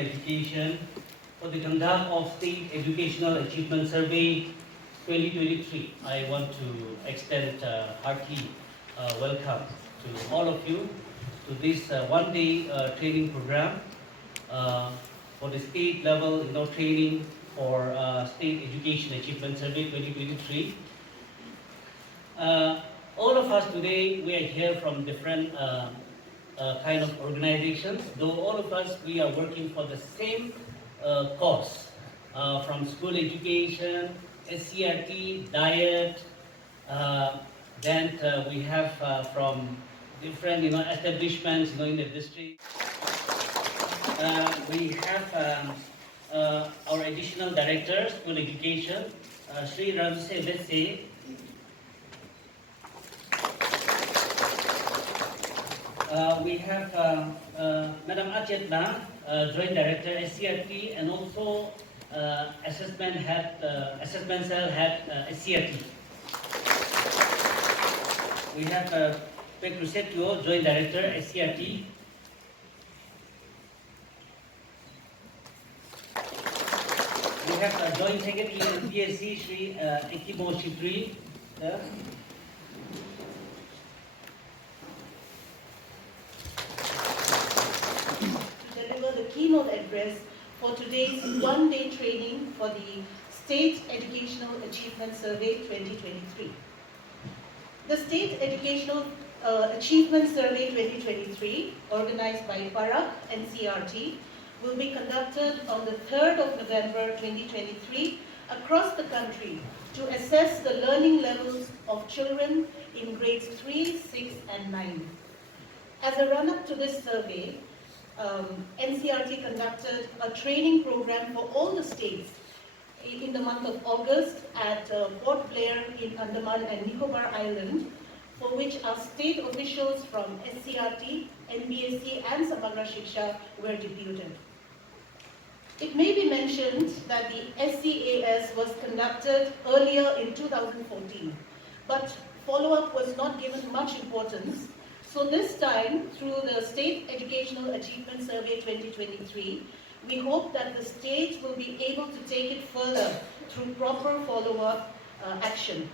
Education for the conduct of State Educational Achievement Survey 2023. I want to extend a hearty welcome to all of you to this one-day training program for the state level training for State Education Achievement Survey 2023. All of us today, we are here from different kind of organizations, though all of us, we are working for the same cause, from school education, SCRT, diet, then we have from different establishments in the district. We have our additional director, school education, Sri Ramse Vese. We have Madam Achetna, Joint Director, SCRT, and also Assessment Cell Head, SCRT. We have Pek Rusetio, Joint Director, SCRT. We have Joint Secretary in PSC, Sri Ekimo Shitri. Keynote address for today's one-day training for the State Educational Achievement Survey 2023. The State Educational Achievement Survey 2023, organized by PARAK and CRT, will be conducted on the 3rd of November 2023 across the country to assess the learning levels of children in grades 3, 6 and 9. As a run-up to this survey, NCRT conducted a training program for all the states in the month of August at Port Blair in Andaman and Nicobar Island, for which our state officials from SCRT, NBSC and Samagra Shiksha were deputed. It may be mentioned that the SCAS was conducted earlier in 2014, but follow-up was not given much importance. So this time, through the State Educational Achievement Survey 2023, we hope that the state will be able to take it further through proper follow-up action.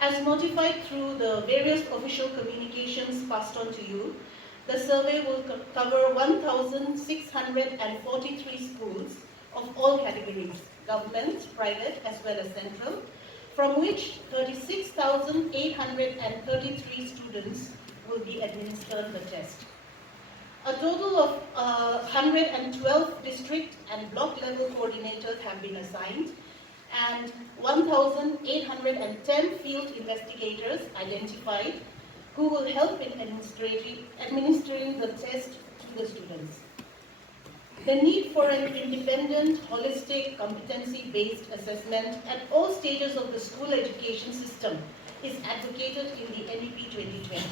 As notified through the various official communications passed on to you, the survey will cover 1,643 schools of all categories, government, private, as well as central, from which 36,833 students will be administered the test. A total of 112 district and block level coordinators have been assigned, and 1,810 field investigators identified who will help in administering the test to the students. The need for an independent, holistic, competency-based assessment at all stages of the school education system is advocated in the NEP 2020.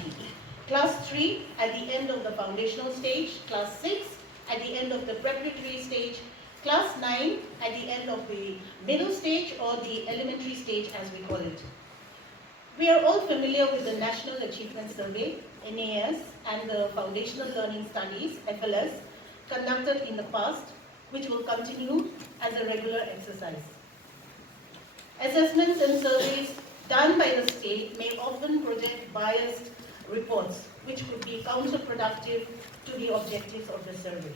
Class 3 at the end of the foundational stage, Class 6 at the end of the preparatory stage, Class 9 at the end of the middle stage or the elementary stage as we call it. We are all familiar with the National Achievement Survey, NAS, and the Foundational Learning Studies, FLS, conducted in the past, which will continue as a regular exercise. Assessments and surveys done by the state may often project biased reports, which could be counterproductive to the objectives of the survey.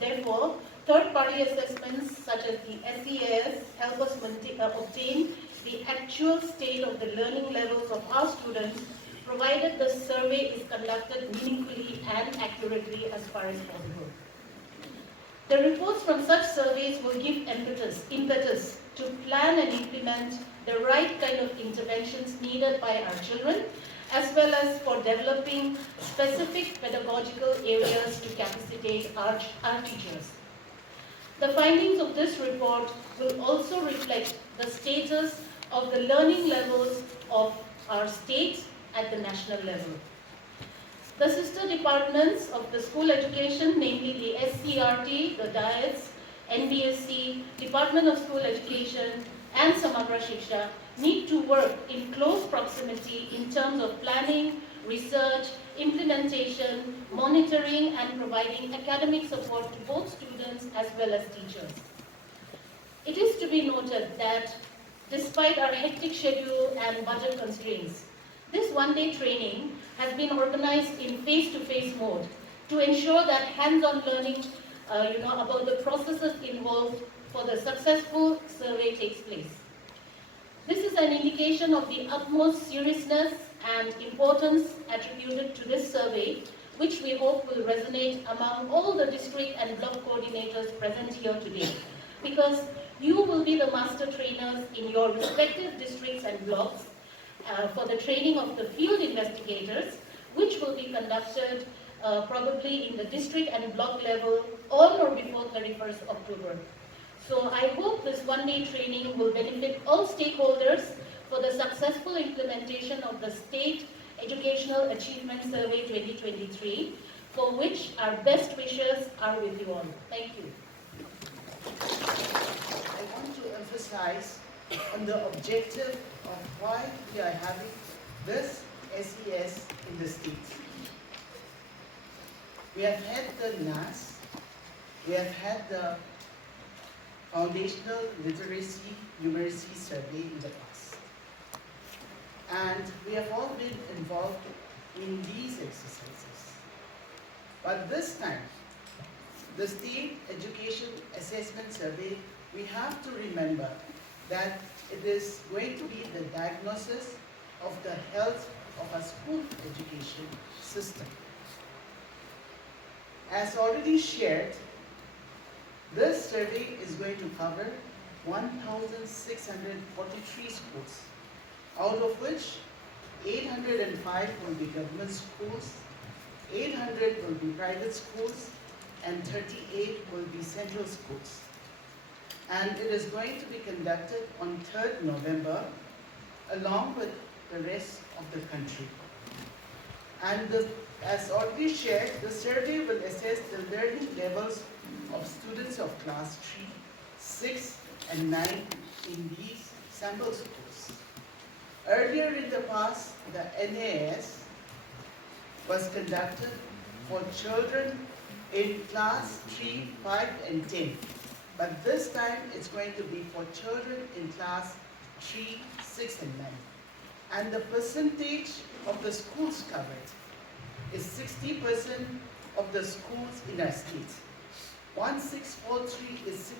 Therefore, third-party assessments such as the SCAS help us obtain the actual state of the learning levels of our students, provided the survey is conducted meaningfully and accurately as far as possible. The reports from such surveys will give impetus to plan and implement the right kind of interventions needed by our children, as well as for developing specific pedagogical areas to capacitate our teachers. The findings of this report will also reflect the status of the learning levels of our state at the national level. The sister departments of the school education, namely the SCRT, the DIETS, NBSC, Department of School Education, and Samagra Shiksha, need to work in close proximity in terms of planning, research, implementation, monitoring, and providing academic support to both students as well as teachers. It is to be noted that despite our hectic schedule and budget constraints, this one-day training has been organized in face-to-face mode to ensure that hands-on learning about the processes involved for the successful survey takes place. This is an indication of the utmost seriousness and importance attributed to this survey, which we hope will resonate among all the district and block coordinators present here today, because you will be the master trainers in your respective districts and blocks for the training of the field investigators, which will be conducted probably in the district and block level on or before 31st October. So I hope this one-day training will benefit all stakeholders for the successful implementation of the State Educational Achievement Survey 2023, for which our best wishes are with you all. Thank you. I want to emphasize on the objective of why we are having this SES in the state. We have had the NAS, we have had the Foundational Literacy Numeracy Survey in the past. And we have all been involved in these exercises. But this time, the State Education Assessment Survey, we have to remember that it is going to be the diagnosis of the health of our school education system. As already shared, this survey is going to cover 1,643 schools, out of which 805 will be government schools, 800 will be private schools, and 38 will be central schools. And it is going to be conducted on 3rd November, along with the rest of the country. And as already shared, the survey will assess the learning levels of students of class 3, 6, and 9 in these sample schools. Earlier in the past, the NAS was conducted for children in class 3, 5, and 10. But this time it's going to be for children in class 3, 6, and 9. And the percentage of the schools covered is 60% of the schools in our state. 1643 is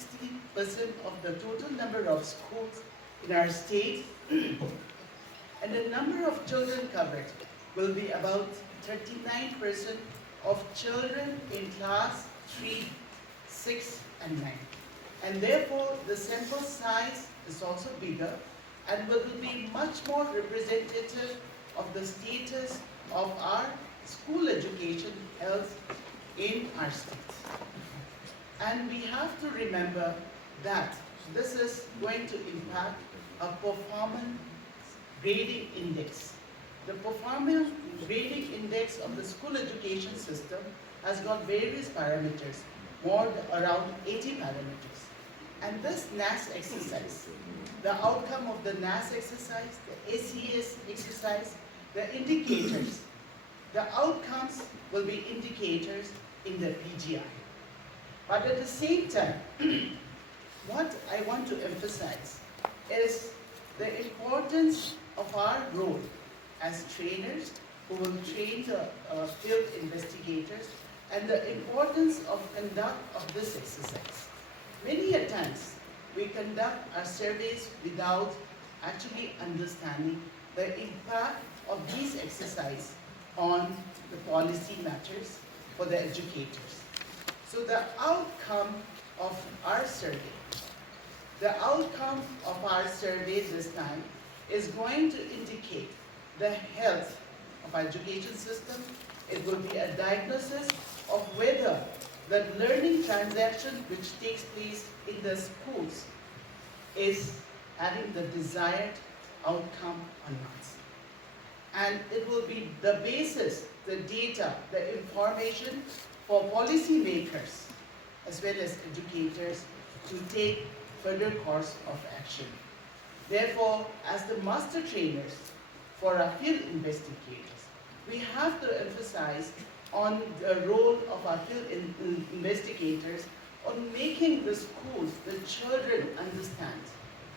60% of the total number of schools in our state. And the number of children covered will be about 39% of children in class 3, 6, and 9. And therefore, the sample size is also bigger and will be much more representative of the status of our school education health in our state. And we have to remember that this is going to impact a performance grading index. The performance grading index of the school education system has got various parameters, around 80 parameters. And this NAS exercise, the outcome of the NAS exercise, the ACS exercise, the indicators, the outcomes will be indicators in the PGI. But at the same time, what I want to emphasize is the importance of our role as trainers who will train the field investigators and the importance of conduct of this exercise. Many a times, we conduct our surveys without actually understanding the impact of these exercises on the policy matters for the educators. So the outcome of our survey this time is going to indicate the health of our education system. It will be a diagnosis of whether the learning transaction which takes place in the schools is having the desired outcome or not. And it will be the basis, the data, the information for policymakers as well as educators to take further course of action. Therefore, as the master trainers for our field investigators, we have to emphasize on the role of our field investigators on making the schools, the children understand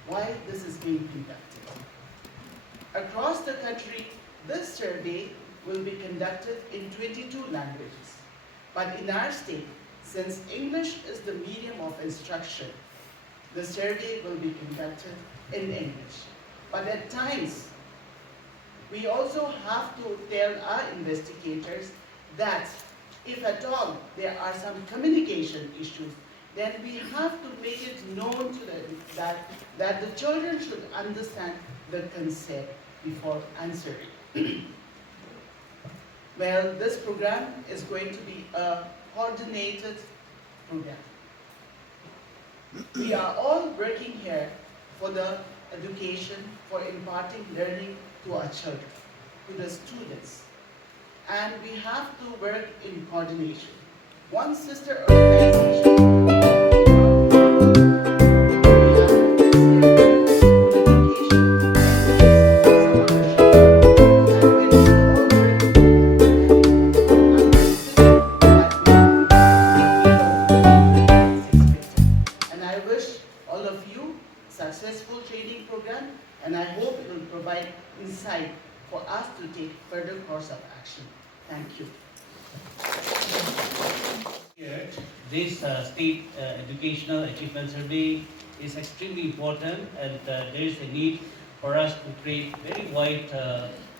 why this is being conducted. Across the country, this survey will be conducted in 22 languages. But in our state, since English is the medium of instruction, the survey will be conducted in English. But at times, we also have to tell our investigators that if at all there are some communication issues, then we have to make it known to them that the children should understand the concept before answering. Well, this program is going to be a coordinated program. We are all working here for the education, for imparting learning to our children, to the students. And we have to work in coordination. One sister organization successful training program, and I hope it will provide insight for us to take further course of action. Thank you. Here, this state educational achievement survey is extremely important, and there is a need for us to create very wide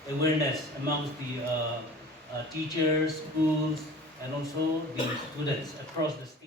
awareness amongst the teachers, schools, and also the students across the state.